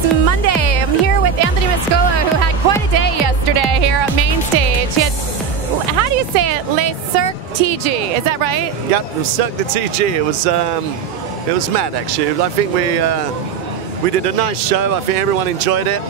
It's Monday. I'm here with Anthony Mascola, who had quite a day yesterday here on main stage. He had, how do you say it? Le Cirque TG, is that right? Yep, the Cirque de TG. It was mad actually. I think we did a nice show. I think everyone enjoyed it.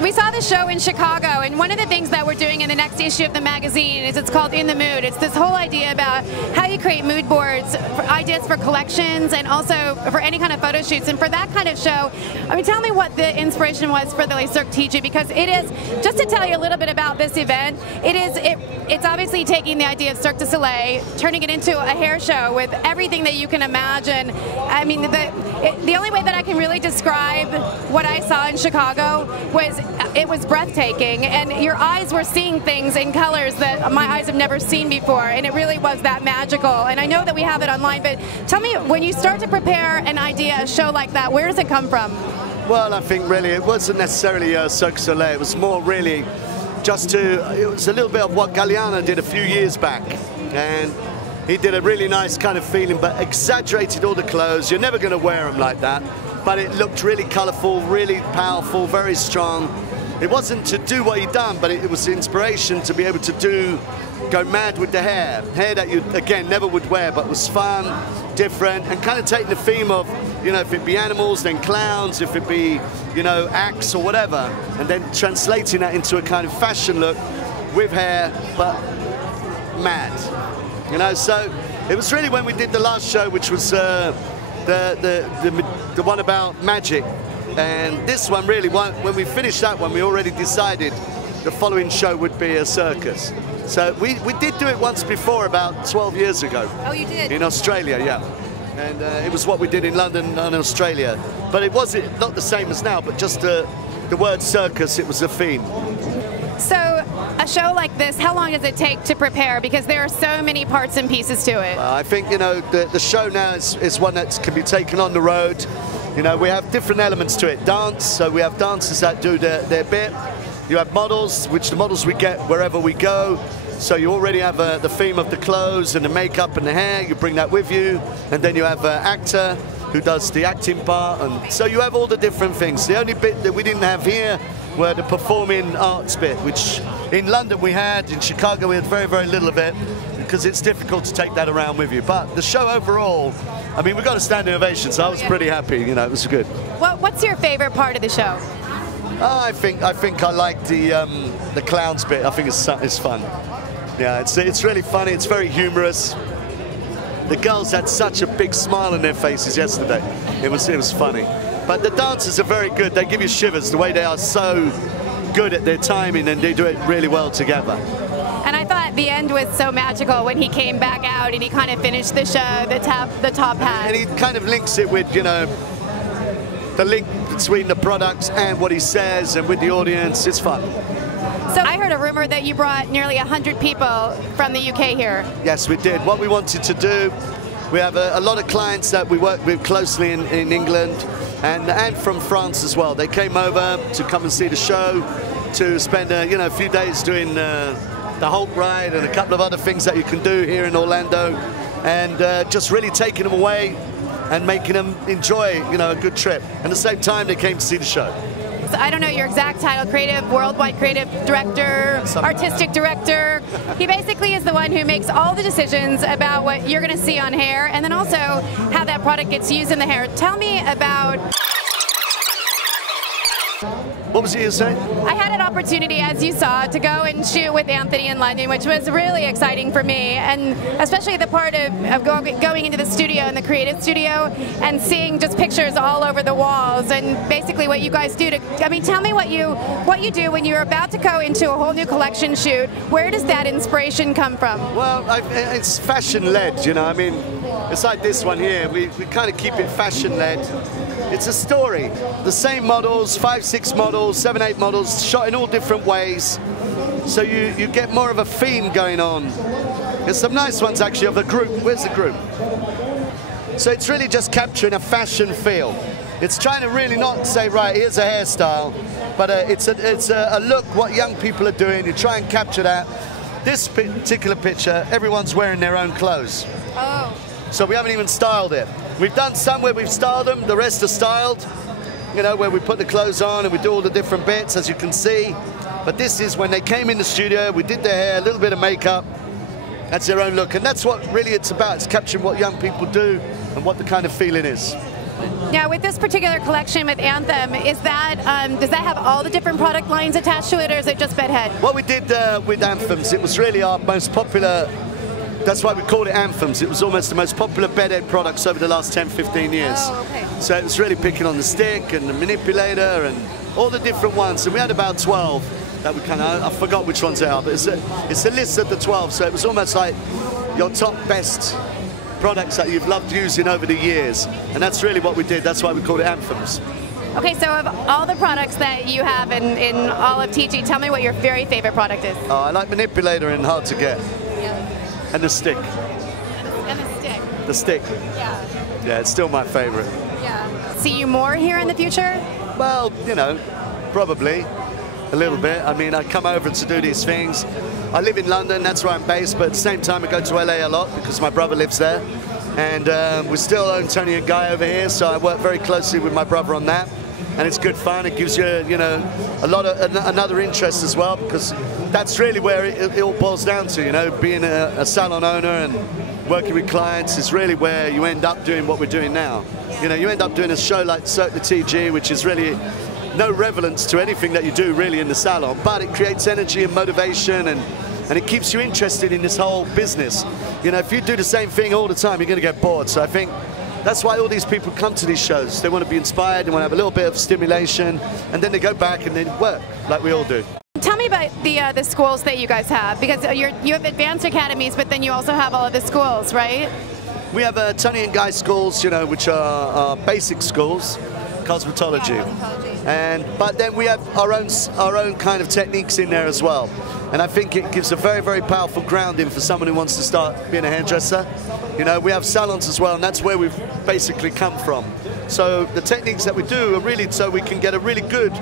We saw the show in Chicago, and one of the things that we're doing in the next issue of the magazine is it's called In the Mood. It's this whole idea about how you create mood boards, for ideas for collections, and also for any kind of photo shoots. And for that kind of show, I mean, tell me what the inspiration was for the Le Cirque TG, because it is, just to tell you a little bit about this event, it's obviously taking the idea of Cirque du Soleil, turning it into a hair show with everything that you can imagine. I mean, the only way that I can really describe what I saw in Chicago was it was breathtaking, and your eyes were seeing things in colors that my eyes have never seen before, and it really was that magical. And I know that we have it online, but tell me, when you start to prepare an idea, a show like that, where does it come from? Well, I think really it wasn't necessarily Cirque du Soleil. It was more really it was a little bit of what Galliano did a few years back, and he did a really nice kind of feeling, but exaggerated all the clothes. You're never going to wear them like that, but it looked really colorful, really powerful, very strong. It wasn't to do what he'd done, but it was inspiration to be able to go mad with the hair that you, again, never would wear, but was fun, different, and kind of taking the theme of, you know, if it be animals, then clowns, if it be, you know, acts or whatever, and then translating that into a kind of fashion look with hair, but mad. You know, so it was really when we did the last show, which was the one about magic. And this one really, when we finished that one, we already decided the following show would be a circus. So we did do it once before, about 12 years ago. Oh, you did? In Australia, yeah. And it was what we did in London and Australia. But it was not the same as now, but just the word circus, it was a theme. So a show like this, how long does it take to prepare? Because there are so many parts and pieces to it. I think, you know, the show now is one that can be taken on the road. You know, we have different elements to it. Dance, so we have dancers that do their bit. You have models, which the models we get wherever we go. So you already have the theme of the clothes and the makeup and the hair. You bring that with you. And then you have an actor who does the acting part. And so you have all the different things. The only bit that we didn't have here were the performing arts bit, which in London we had, in Chicago we had very, very little of it, because it's difficult to take that around with you. But the show overall, I mean, we got a standing ovation, so I was pretty happy. You know, it was good. What's your favorite part of the show? I think I like the clowns bit. I think it's fun. Yeah, it's really funny. It's very humorous. The girls had such a big smile on their faces yesterday. It was funny. But the dancers are very good. They give you shivers the way they are so good at their timing, and they do it really well together. And I thought the end was so magical when he came back out and he kind of finished the show, the top hat. And he kind of links it with, you know, the link between the products and what he says and with the audience. It's fun. So I heard a rumor that you brought nearly 100 people from the UK here. Yes, we did. What we wanted to do, we have a lot of clients that we work with closely in England and from France as well. They came over to come and see the show, to spend you know, a few days doing the Hulk ride and a couple of other things that you can do here in Orlando, and just really taking them away and making them enjoy, you know, a good trip. And at the same time, they came to see the show. So I don't know your exact title, worldwide creative director, artistic director. He basically is the one who makes all the decisions about what you're going to see on hair, and then also how that product gets used in the hair. Tell me about... What was he saying? I had an opportunity, as you saw, to go and shoot with Anthony in London, which was really exciting for me, and especially the part of going into the studio, in the creative studio, and seeing just pictures all over the walls, and basically what you guys do to, I mean, tell me what you do when you're about to go into a whole new collection shoot. Where does that inspiration come from? Well, it's fashion-led, you know. I mean, it's like this one here. We kind of keep it fashion-led. It's a story. The same models, 5, 6 models, 7, 8 models, shot in all different ways. So you get more of a theme going on. There's some nice ones actually of the group. Where's the group? So it's really just capturing a fashion feel. It's trying to really not say, right, here's a hairstyle, but it's a look, what young people are doing. You try and capture that. This particular picture, everyone's wearing their own clothes. Oh. So we haven't even styled it. We've done some where we've styled them, the rest are styled. you know, where we put the clothes on and we do all the different bits, as you can see. But this is when they came in the studio, we did their hair, a little bit of makeup. That's their own look, and that's what really it's about. It's capturing what young people do and what the kind of feeling is. Now, with this particular collection with Anthem, is that does that have all the different product lines attached to it, or is it just Bedhead? What we did with Anthems, it was really our most popular. That's why we called it Anthems. It was almost the most popular bedhead products over the last 10, 15 years. Oh, okay. So it was really picking on the stick and the manipulator and all the different ones. And we had about 12 that we kind of, I forgot which ones they are, but it's a list of the 12. So it was almost like your top best products that you've loved using over the years. And that's really what we did. That's why we called it Anthems. Okay, so of all the products that you have in all of TG, tell me what your very favorite product is. Oh, I like manipulator and hard to get. Yeah. And the stick. And the stick. The stick. Yeah. Yeah, it's still my favorite. Yeah. See you more here in the future? Well, you know, probably a little bit. I mean, I come over to do these things. I live in London, that's where I'm based, but at the same time I go to LA a lot because my brother lives there. And we still own Tony and Guy over here, so I work very closely with my brother on that. And it's good fun. It gives you, you know, a lot of another interest as well, because that's really where it all boils down to, you know, being a salon owner and working with clients is really where you end up doing what we're doing now. You know, you end up doing a show like Cirque du TG, which is really no relevance to anything that you do really in the salon, but it creates energy and motivation, and it keeps you interested in this whole business. You know, if you do the same thing all the time, you're going to get bored. So I think that's why all these people come to these shows. They want to be inspired, they want to have a little bit of stimulation, and then they go back and they work like we all do. Tell me about the schools that you guys have, because you have advanced academies, but then you also have all of the schools, right? We have Tony and Guy schools, you know, which are basic schools, cosmetology. Yeah, cosmetology. But then we have our own kind of techniques in there as well. And I think it gives a very, very powerful grounding for someone who wants to start being a hairdresser. You know, we have salons as well, and that's where we've basically come from. So the techniques that we do are really so we can get a really good,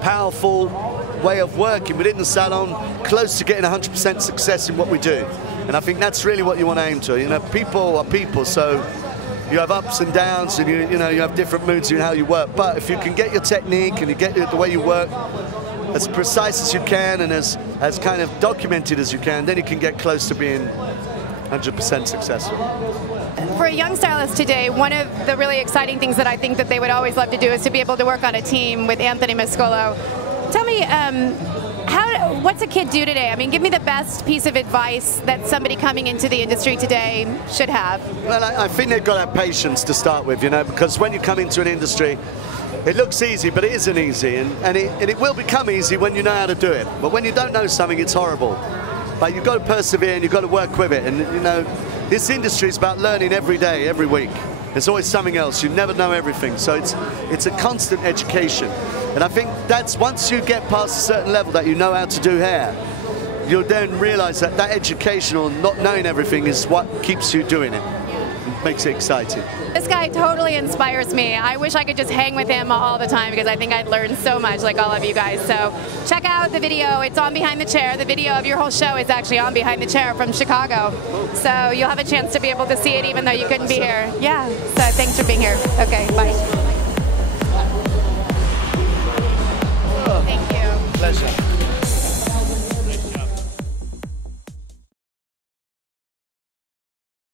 powerful way of working within the salon, close to getting 100% success in what we do. And I think that's really what you want to aim to. You know, people are people, so you have ups and downs, and you know, you have different moods in how you work. But if you can get your technique and you get the way you work as precise as you can and as kind of documented as you can, then you can get close to being 100% successful. For a young stylist today, one of the really exciting things that I think that they would always love to do is to be able to work on a team with Anthony Mascolo. Tell me, what's a kid do today? I mean, give me the best piece of advice that somebody coming into the industry today should have. Well, I think they've got to have patience to start with, you know, because when you come into an industry, it looks easy, but it isn't easy, and it will become easy when you know how to do it. But when you don't know something, it's horrible. But you've got to persevere and you've got to work with it. And you know, this industry is about learning every day, every week. There's always something else. You never know everything. So it's a constant education. And I think that's once you get past a certain level that you know how to do hair, you'll then realize that that education or not knowing everything is what keeps you doing it. It makes it exciting. This guy totally inspires me. I wish I could just hang with him all the time, because I think I'd learn so much like all of you guys. So check out the video. It's on Behind the Chair. The video of your whole show is actually on Behind the Chair from Chicago. So you'll have a chance to be able to see it even though you couldn't be here. Yeah, so thanks for being here. Okay, bye. Thank you. Pleasure.